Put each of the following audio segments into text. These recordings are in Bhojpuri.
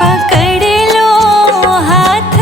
पकड़ लो हाथ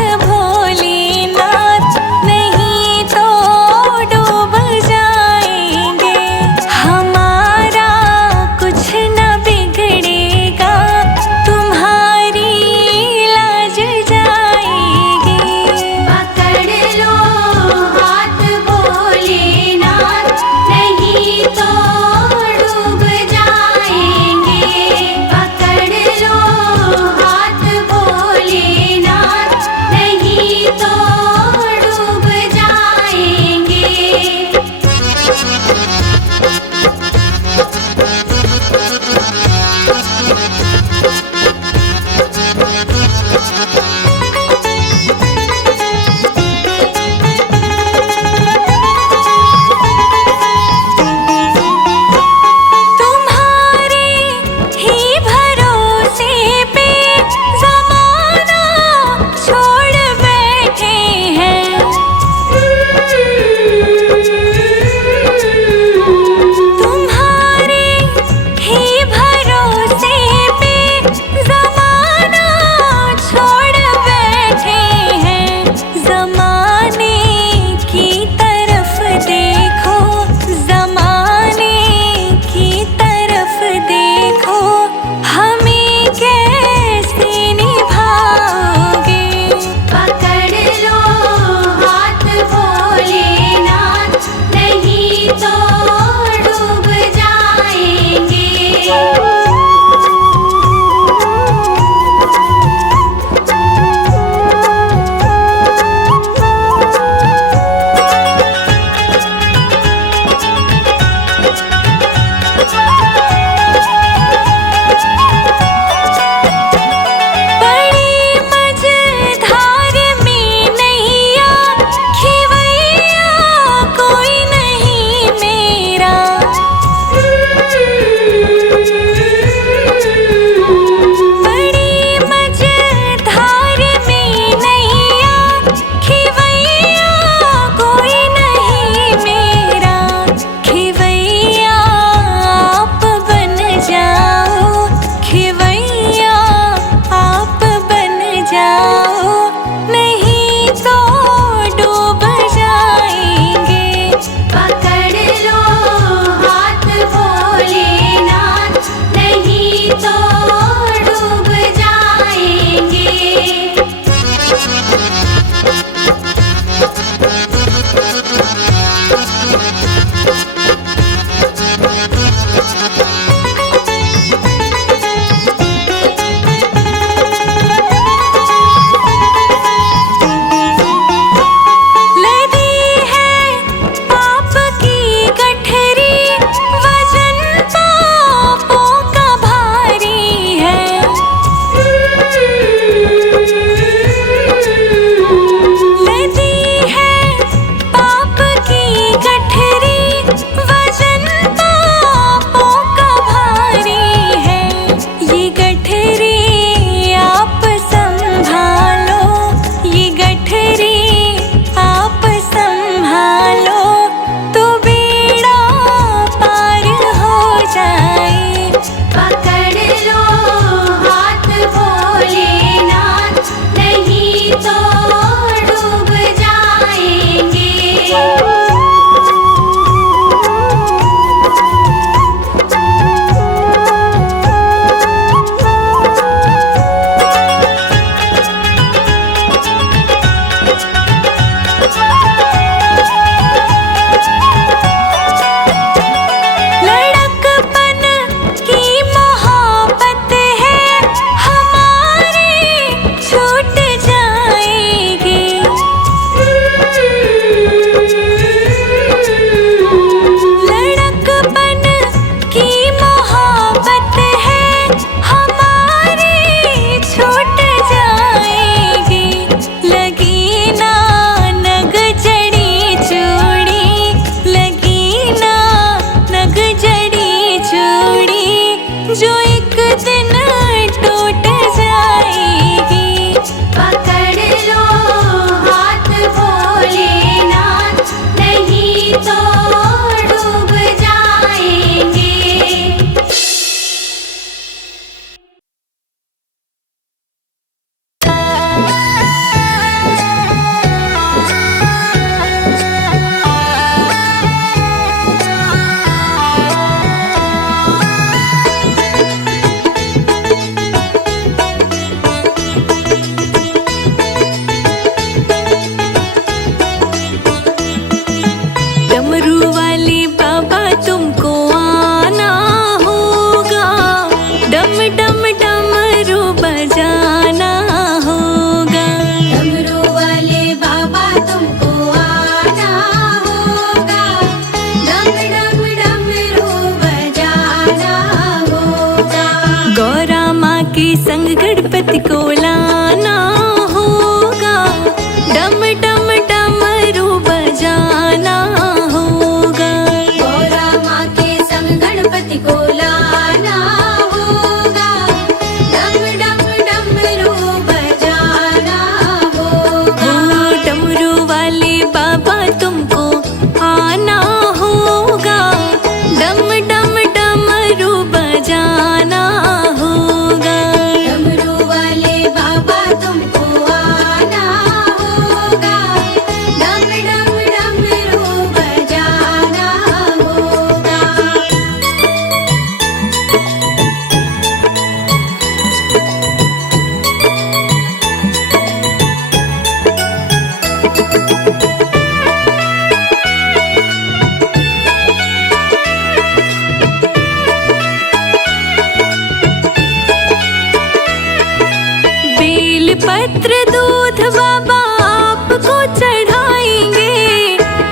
पत्र दूध बाबा आपको चढ़ाएंगे,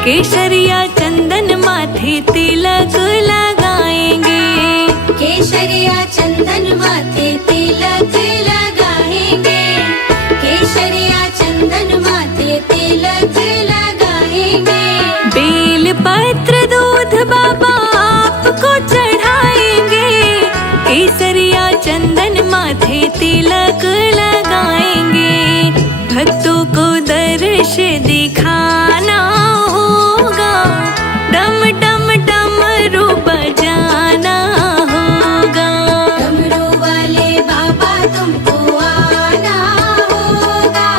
केसरिया चंदन माथे तिलक लगाएंगे। केसरिया चंदन माथे तिलक लगाएंगे, केसरिया चंदन माथे तिलक लगाएंगे। बेल पत्र दूध बाबा आपको चढ़ाएंगे, केसरिया चंदन माथे तिलक लगाएंगे। भक्तों को दर्श दिखाना होगा, डम डम डमरू बजाना होगा। डमरू वाले बाबा तुमको आना होगा,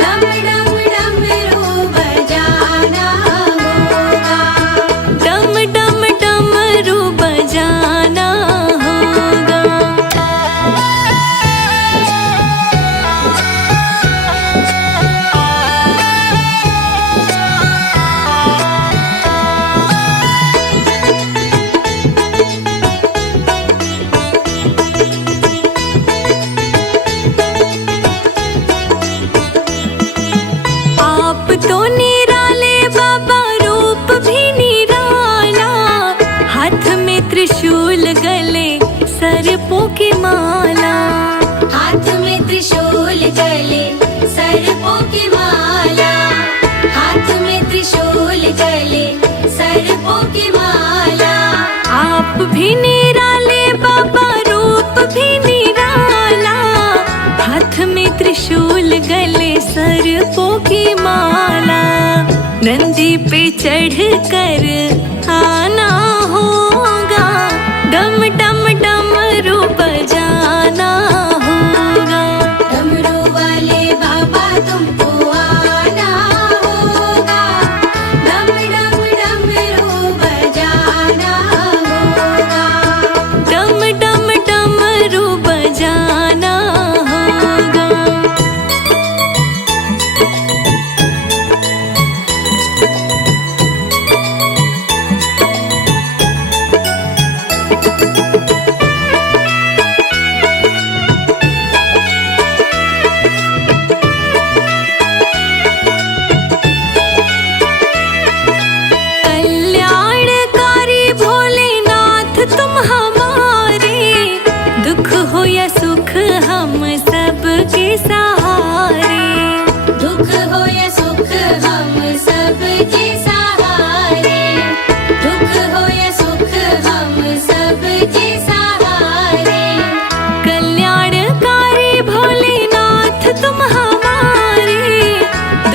डम डम डमरू बजाना होगा। डम डम डमरू बजाना होगा। आप तो निराले बाबा, रूप भी निराला, हाथ में त्रिशूल गले सर्पों की माला। हाथ में त्रिशूल गले सर्पों की माला, हाथ में त्रिशूल गले सर्पों की माला। आप भी निराले बाबा, रूप भी निराला, हाथ में त्रिशूल गले सर्पों की माला। नंदी पे चढ़ कर आना होगा, डम डम डमरू बजाना होगा। डमरू वाले बाबा तुमको आना होगा, डम डम डमरू बजाना होगा। डम डम डमरू बजाना होगा। कल्याणकारी भोलेनाथ तुम हमारे, दुख हो या सुख हम सबके सहारे। दुख हो या सुख हम सबके सहारे, दुख हो या सुख हम सबके सहारे। कल्याणकारी भोलेनाथ तुम हमारे,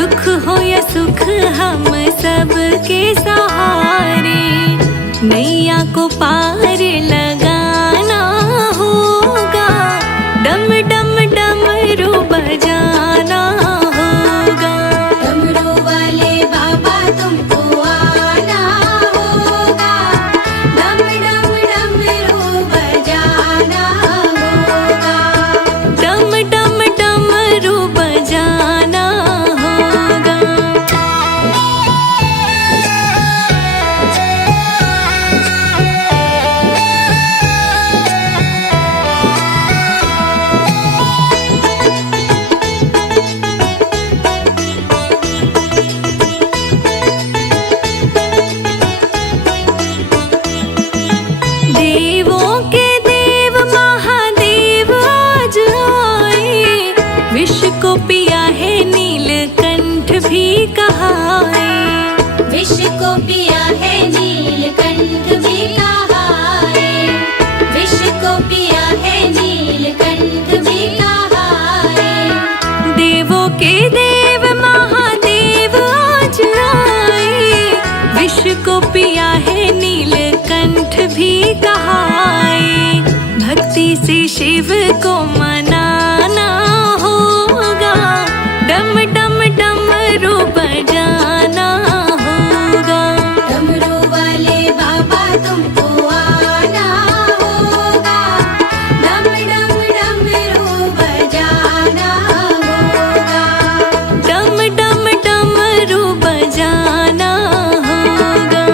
दुख हो या सुख हम सबके सहारे। नैया को पार लगाना होगा, डम डम डमरू बजाना होगा। डमरू वाले बाबा तुमको आना होगा, डम डम डमरू बजाना होगा। डम डम डमरू बजाना होगा। देवों के देव महादेव आज आए, विष को पिया है नीलकंठ भी कहाए। विष को पिया है नीलकंठ भी कहाए, विष को पिया है नीलकंठ भी कहाए। देवों के देव महादेव आज आए, विष को पिया है नीलकंठ भी कहाए। भक्ति से शिव को मनाना होगा, डम डम डमरू बजाना होगा। डमरू वाले बाबा तुमको आना होगा, डम डम डमरू बजाना होगा। डम डम डमरू बजाना होगा।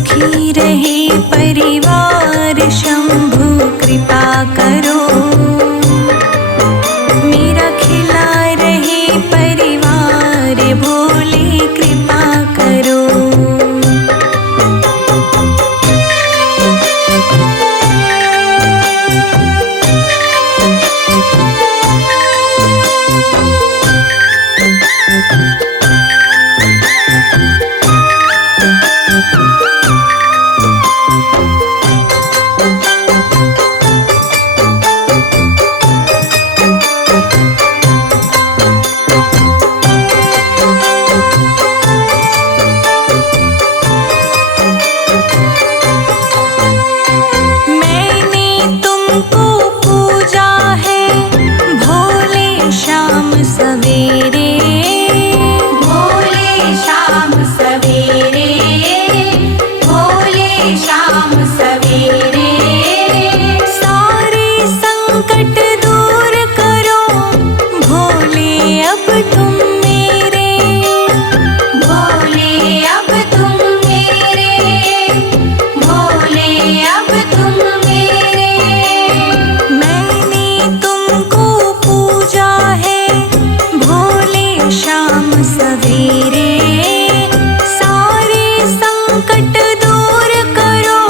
सुखी रहे परिवार शंभु कृपा करो। मेरा खिला रहे परिवार भोले कृपा करो। सवेरे भोले शाम सवेरे, भोले शाम सवेरे। सारे संकट दूर करो भोले अब तुम मेरे। भोले अब तुम मेरे, भोले अब तुम मेरे। मैंने तुमको पूजा है शाम सवेरे। सारे संकट दूर करो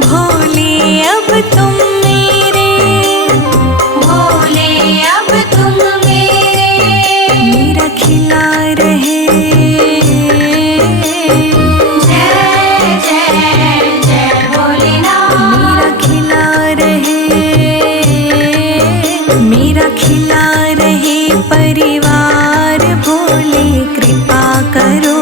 भोले अब तुम मेरे। भोले अब तुम मेरे। मेरा खिला रहे जय जय जय भोलेनाथ। मेरा खिला रहे, मेरा खिला रहे परिवार भोले कृपा करो।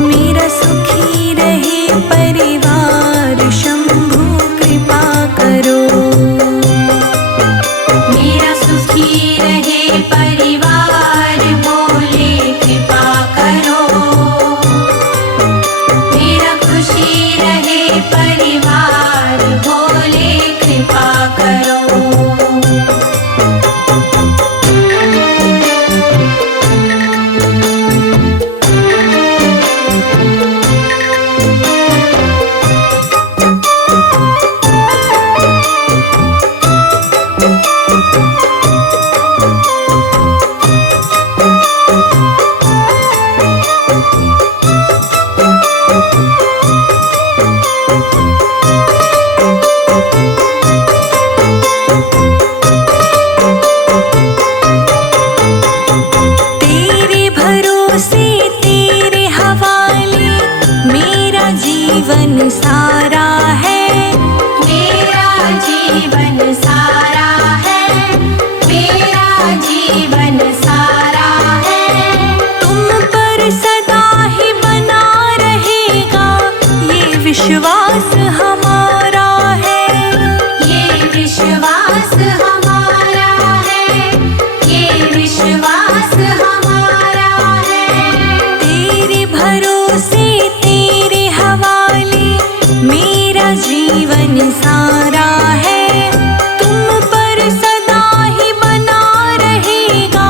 मेरा सुखी रहे परिवार शंभु कृपा करो। मेरा सुखी रहे परिवार भोले कृपा करो। मेरा खुशी रहे परिवार भोले कृपा करो। जीवन सारा है, मेरा जीवन सारा है, मेरा जीवन सारा है। तुम पर सदा ही बना रहेगा ये विश्वास हमारा है। ये विश्वास हमारा है, ये विश्वास हमारा है। तेरे भरोसे तेरे हवाले मेरा जीवन सारा है। तुम पर सदा ही बना रहेगा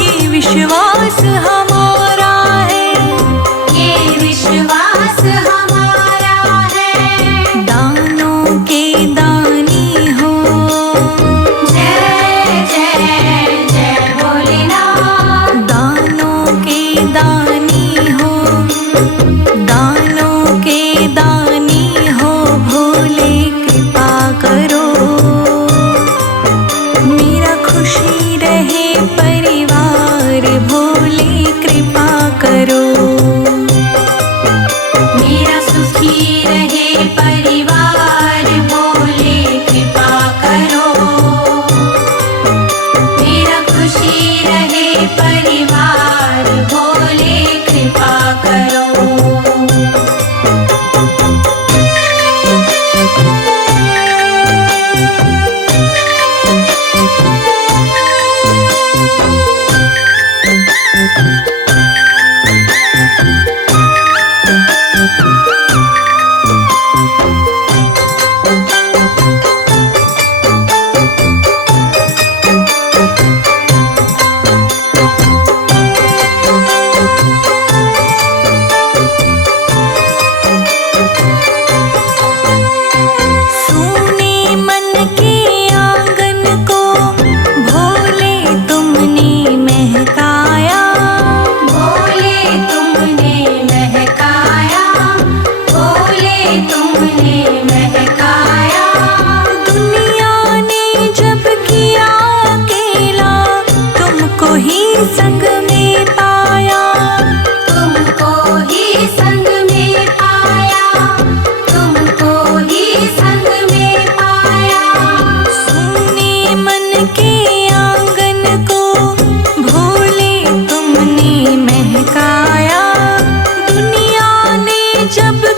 ये विश्वास हमारा है। ये विश्वास हमारा है। दानों के दानी हो, जय जय जय भोलेनाथ। दानों के दानी हो, दानों के दानी हो भोले कृपा करो। मेरा खुशी रहे परिवार भोले कृपा करो। मेरा सुखी रहे परिवार भोले कृपा करो। मेरा खुशी रहे परिवार भोले कृपा करो।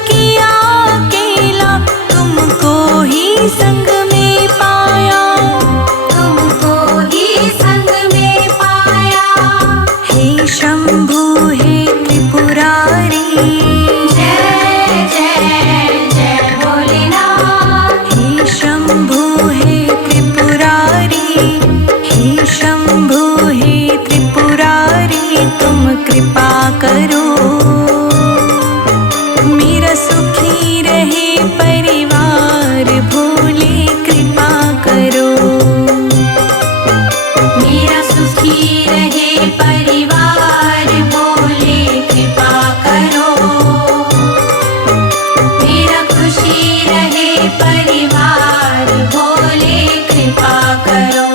किया अकेला, तुमको ही संग में पाया, तुमको ही संग में पाया। हे शंभु हे त्रिपुरारी, जय जय जय भोलेनाथ। हे शंभु हे त्रिपुरारी, हे शंभु हे त्रिपुरारी, तुम कृपा करो मेरा सुखी रहे परिवार, भोले कृपा करो। मेरा सुखी रहे परिवार, भोले कृपा करो। मेरा खुशी रहे परिवार, भोले कृपा करो।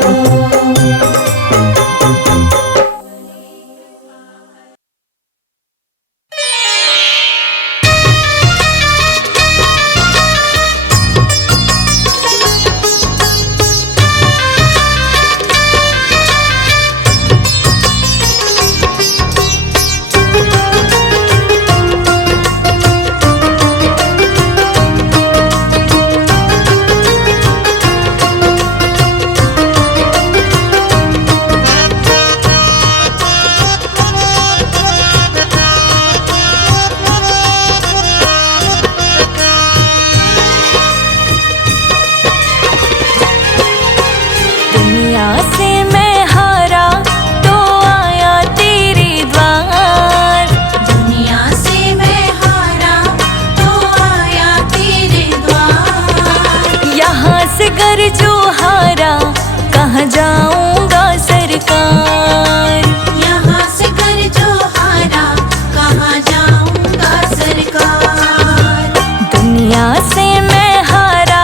दुनिया से मैं हारा तो आया तेरे द्वार, दुनिया से मैं हारा तो आया तेरे द्वार। यहाँ से घर जो हारा कहाँ जाऊंगा सरकार, यहाँ से कर जो हारा कहाँ जाऊंगा सरकार। दुनिया से मैं हारा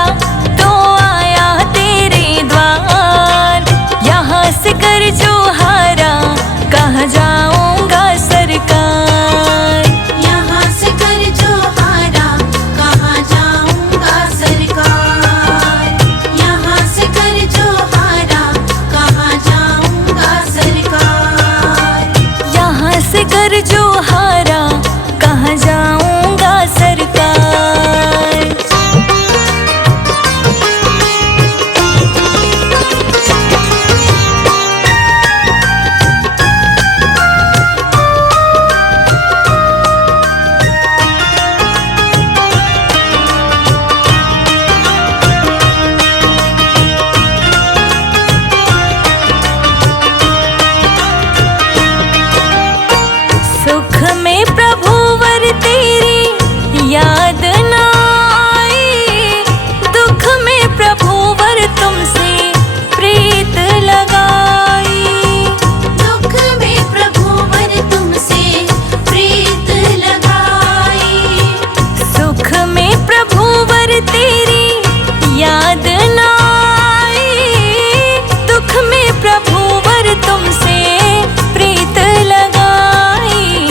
तो आया तेरे द्वार, यहाँ से घर जो हारा कहाँ जाऊंगा सरकार, यहाँ से कर जो हारा कहाँ जाऊंगा सरकार। यहाँ से कर जो हारा कहाँ जाऊंगा सरकार। यहाँ से घर जो हारा कहाँ जाऊंगा सरकार। सुख में प्रभु वर तेरी याद न आई, दुख में प्रभु वर तुमसे प्रीत लगाई, दुख में प्रभु वर तुमसे प्रीत लगाई। सुख में प्रभु वर तेरी याद न आई, दुख में प्रभु वर तुमसे प्रीत लगाई,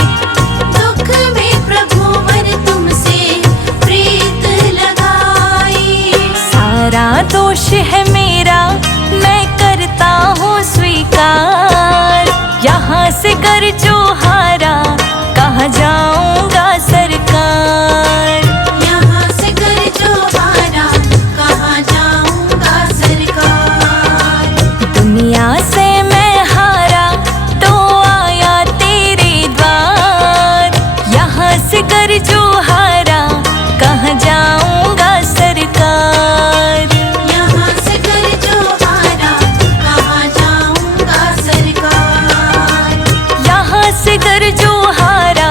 दुख में प्रभु वर तुमसे प्रीत लगाई। सारा दोष है मेरा मैं करता हूँ स्वीकार, यहाँ से घर जो हारा कहाँ जाऊंगा सरकार, यहाँ से कर जो हारा कहाँ जाऊंगा सरकार। दुनिया से मैं हारा तो आया तेरे द्वार, यहाँ से घर जो हारा कहाँ जाऊंगा सरकार, यहाँ से कर जो हारा कहाँ जाऊंगा सरकार। यहाँ से घर जो हारा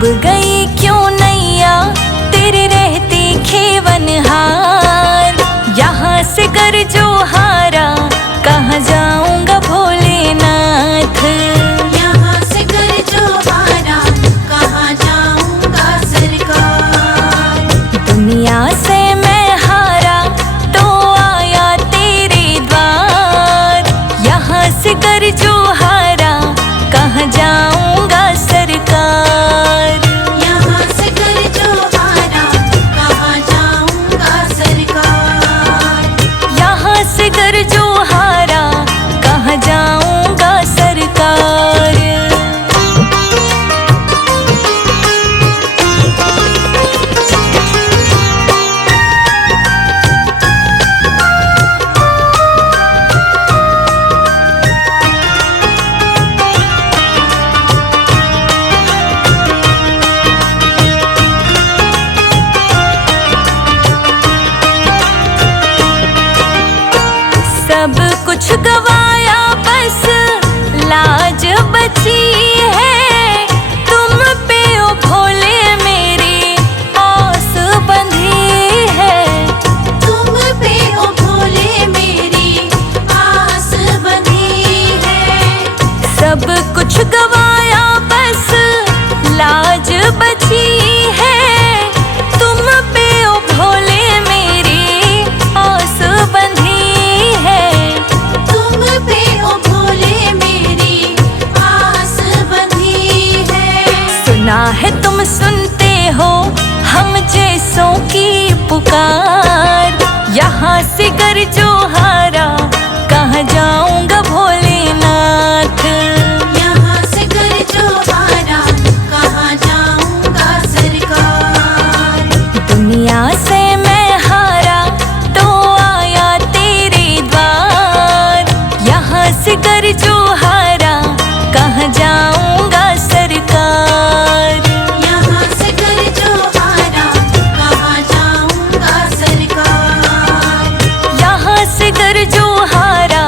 डूब गई क्यों नैया तेरे रहते खेवनहार। यहाँ से कर जो हारा कहाँ जाऊंगा भोलेनाथ। यहाँ से कर जो हारा कहाँ जाऊंगा सरकार। दुनिया से मैं हारा तो आया तेरे द्वार। यहाँ से कर जो हारा कहाँ जाऊंगा सरकार। यहाँ से कर जो हारा कहाँ जाऊंगा सरकार। यहाँ से कर जो हारा कहाँ जाऊंगा सरकार। सब कुछ गवाया बस लाज बची है। तुम पे ओ भोले मेरी आस बंधी है। तुम पे ओ भोले मेरी आस बंधी है। सब कुछ गवाया बस लाज बची है। तुम पे ओ भोले मेरी आस बंधी है। तुम पे ओ भोले मेरी आस बंधी है। सुना है तुम सुनते हो हम जैसों की पुकार। यहाँ से कर जो हारा कहाँ जाऊंगा भोलेनाथ। यहाँ से कर जो हारा कहाँ जाऊंगा सरकार। दुनिया से मैं हारा तो आया तेरे द्वार। यहाँ से कर जो हारा कहाँ जाऊंगा सरकार। यहाँ से कर जो हारा कहाँ जाऊंगा सरकार। यहाँ से कर जो हारा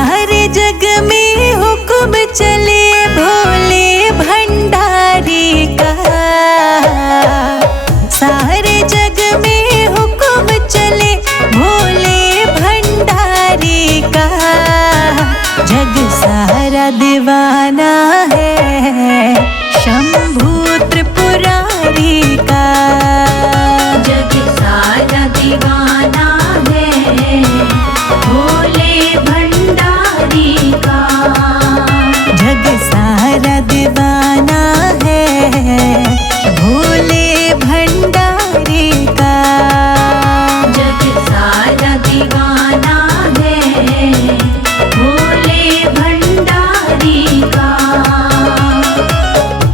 सारे जग में हुक्म चले भोले भंडारी का। सारे जग में हुक्म चले भोले भंडारी का। जग सारा दीवाना है शंभू त्रिपुरारी का। जग सारा दीवाना है भोले भंडारी का। जग सारा दीवाना है भोले भंडारी का। जग सारा दीवाना है भोले भंडारी का।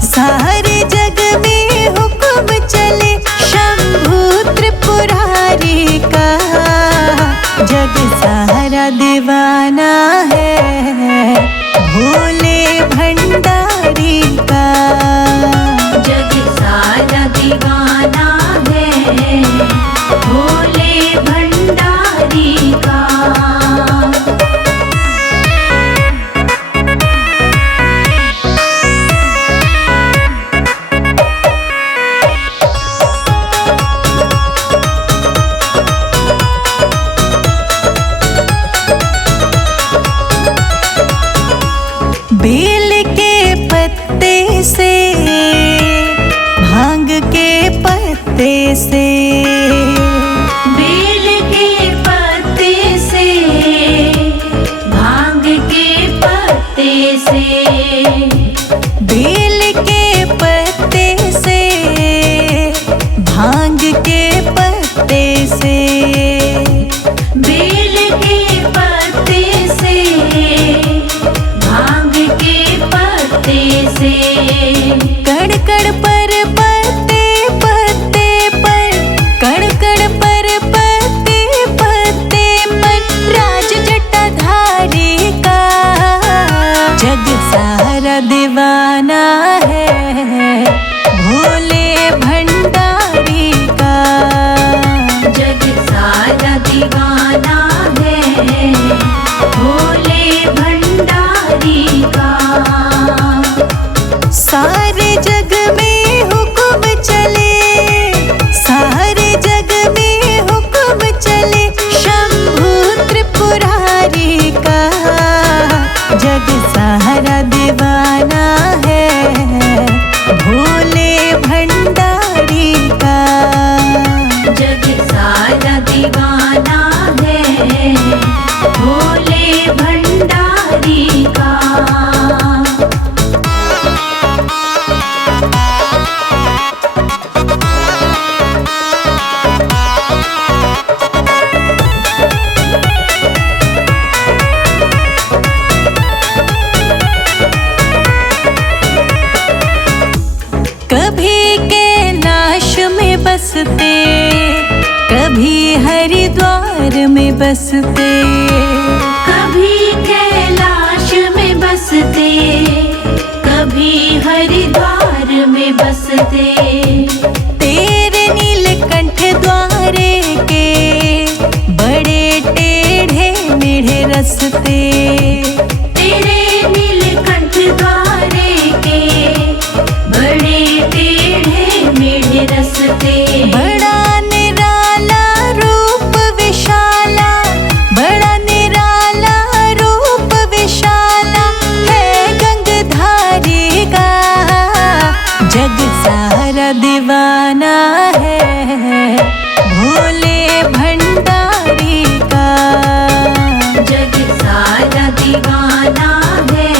सारे जग में हुक्म चले शंभू त्रिपुरारी का। जग सारा दीवाना है भोले भंडारी का। जग सारा दीवाना है भोले भंडारी का। बेल के पत्ते से भांग के पत्ते से। बेल के पत्ते से भांग के पत्ते से। बेल के पत्ते से भांग के पत्ते से। बेल के पत्ते से भांग के पत्ते से। कड़ कड़ पर पत्ते पत्ते पर, कड़ कड़ पर पत्ते पत्ते पर राज जटाधारी का। जग सारा दीवाना है भोले भंडारी का। जग सारा दीवाना है भोले भंडारी का। सारे जग में हुक्म चले, सारे जग में हुक्म चले शंभू त्रिपुरारी का। जग सारा दीवाना है भोले भंडारी का। जग सारा दीवाना है भोले भंडारी का। कभी कैलाश में बसते, कभी हरिद्वार में बसते। कभी कैलाश में बसते, कभी हरिद्वार में बसते। तेरे नीलकंठ द्वारे के बड़े टेढ़े मेढ़े रस्ते। तेरे नीलकंठ द्वारे के बड़े टेढ़े मेढ़े रस्ते। बड़ा निराला रूप विशाला, बड़ा निराला रूप विशाला है गंगधारी का। जग सारा दीवाना है भोले भंडारी का। जग सारा दीवाना है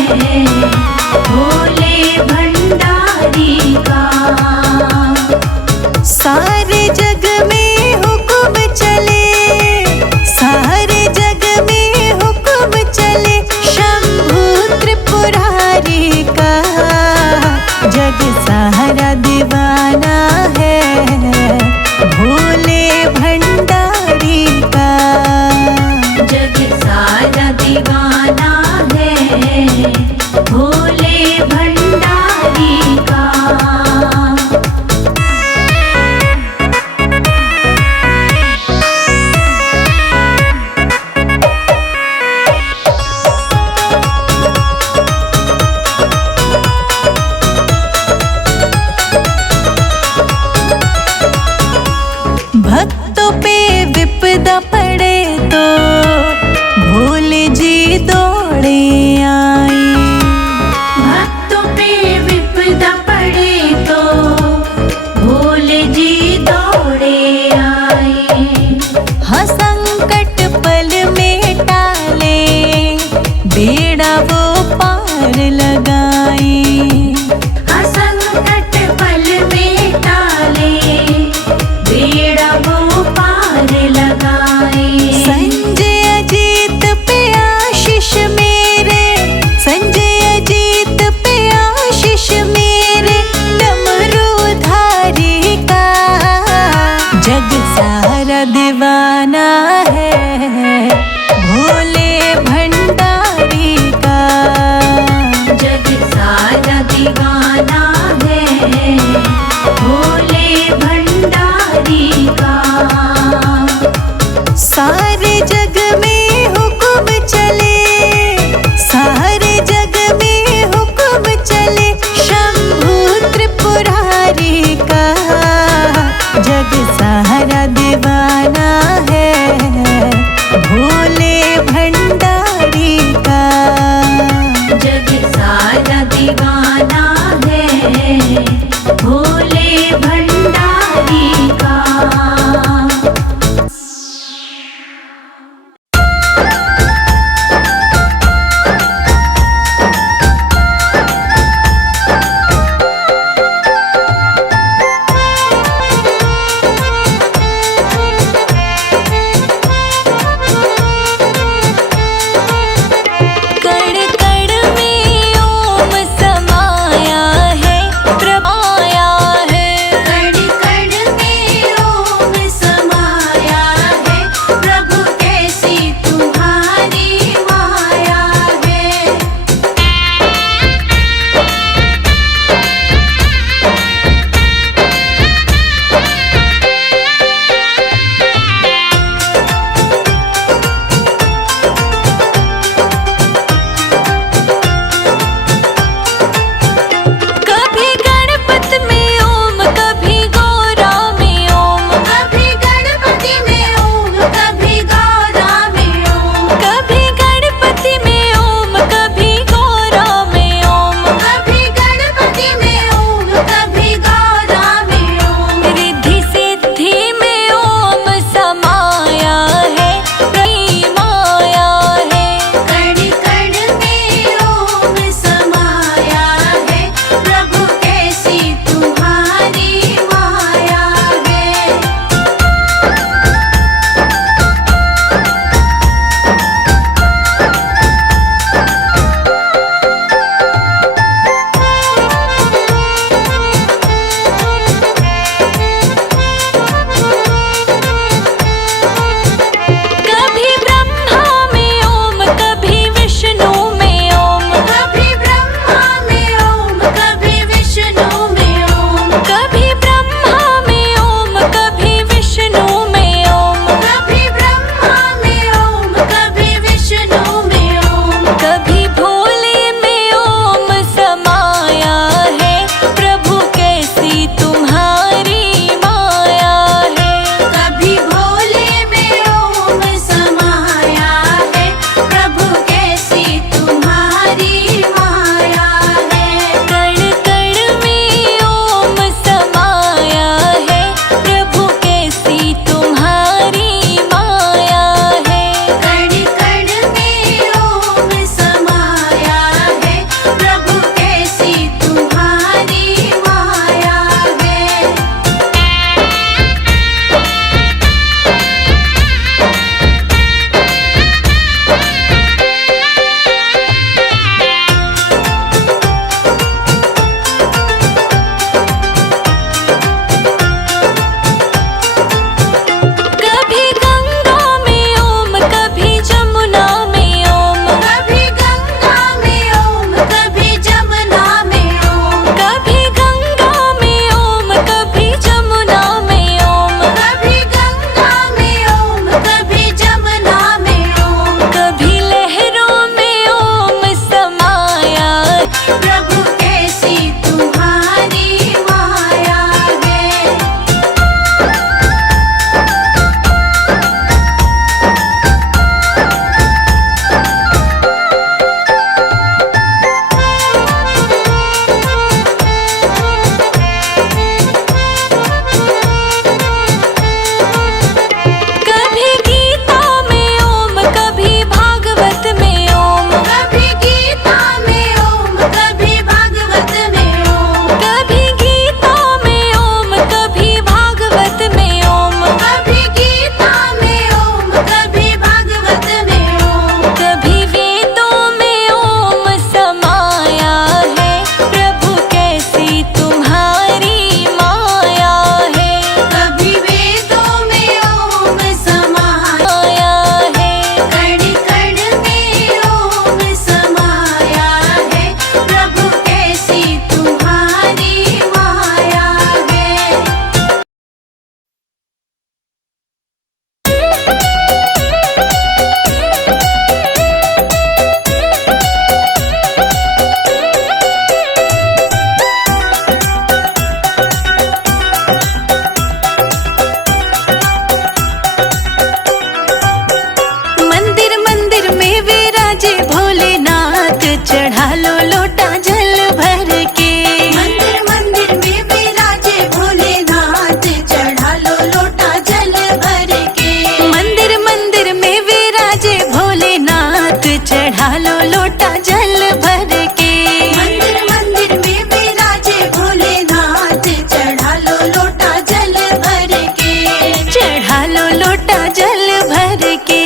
लोटा जल भर के। मंदिर मंदिर में विराजे भोलेनाथ, चढ़ा लो लोटा जल भर के। चढ़ा लो लोटा जल भर के।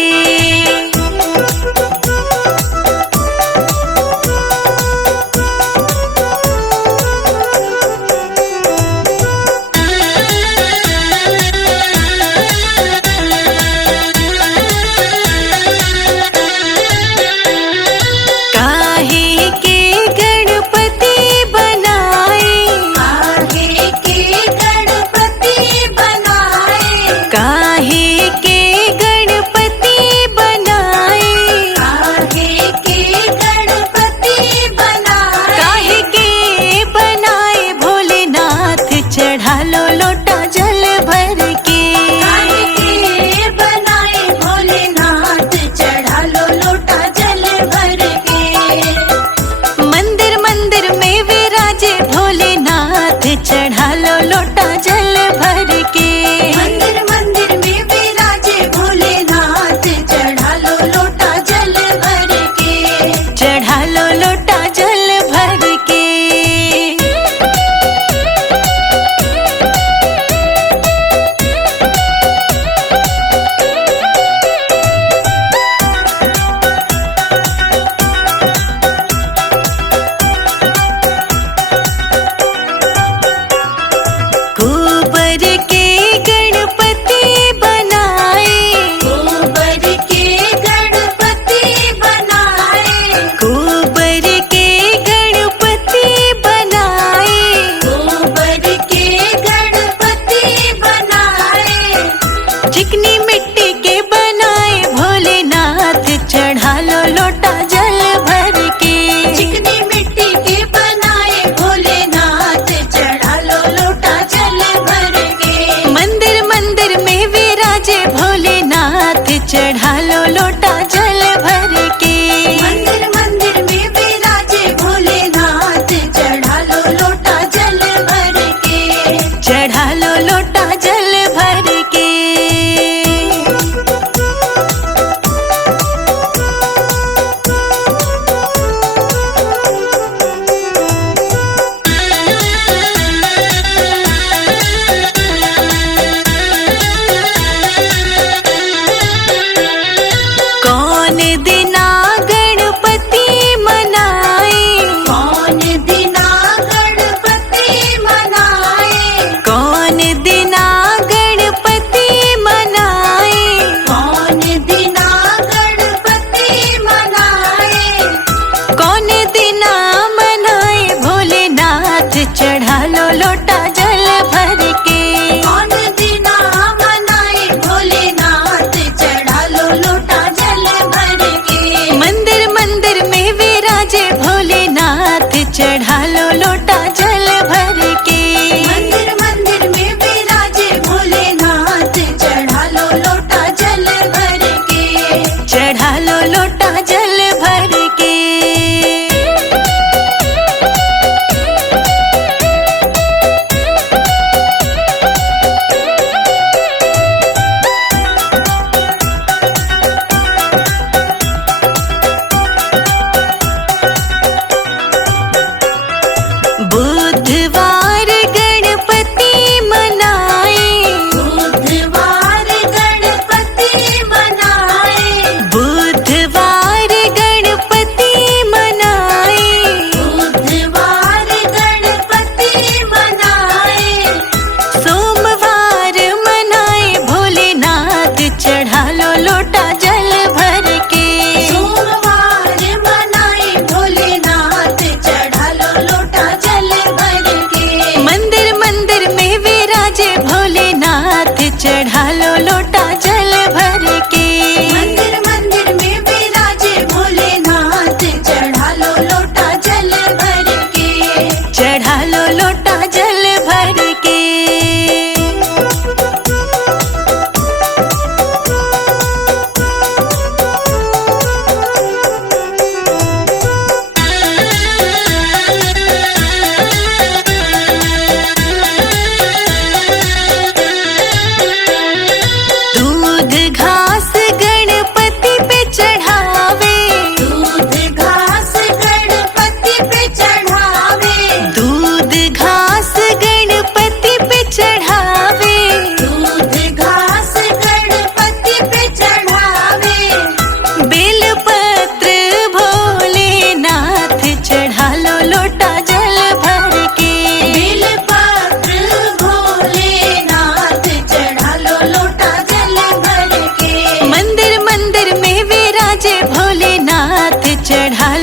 चढ़ा